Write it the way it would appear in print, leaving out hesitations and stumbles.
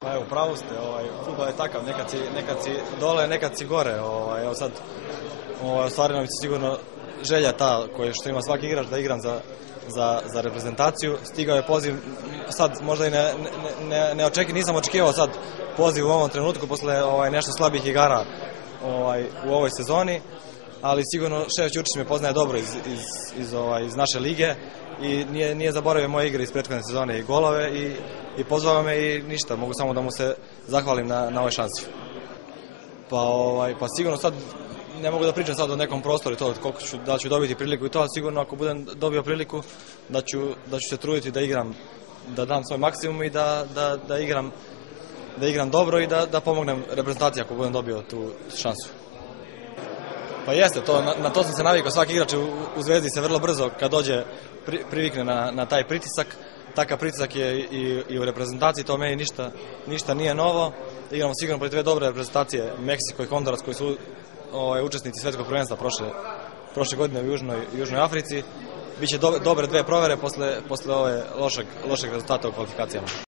Pa evo, pravo ste, fudbal je takav, nekad si dole, nekad si gore. Evo sad, ostvarila mi se sigurno želja ta što ima svaki igrač da igram za reprezentaciju. Stigao je poziv, sad možda i nisam očekivao sad poziv u ovom trenutku posle nešto slabih igara u ovoj sezoni, ali sigurno Šef Ćurčić me poznaje dobro iz naše lige i nije zaboravio moje igre iz prethodne sezone i golove i pozvao me i ništa, mogu samo da mu se zahvalim na ovoj šansi. Pa sigurno sad ne mogu da pričam sad o nekom prostoru i to da ću dobiti priliku i to, ali sigurno ako budem dobio priliku da ću se truditi da igram, da dam svoj maksimum i da igram dobro i da pomognem reprezentaciji ako budem dobio tu šansu. Pa jeste, na to sam se navikao, svaki igrač u Zvezdi se vrlo brzo kad dođe privikne na taj pritisak. Takav pritisak je i u reprezentaciji, to meni ništa nije novo. Igramo sigurno protiv dve dobre reprezentacije, Meksiko i Honduras, koji su učesnici svetskog prvenstva prošle godine u Južnoj Africi. Biće dobre dve provere posle ove lošeg rezultata u kvalifikacijama.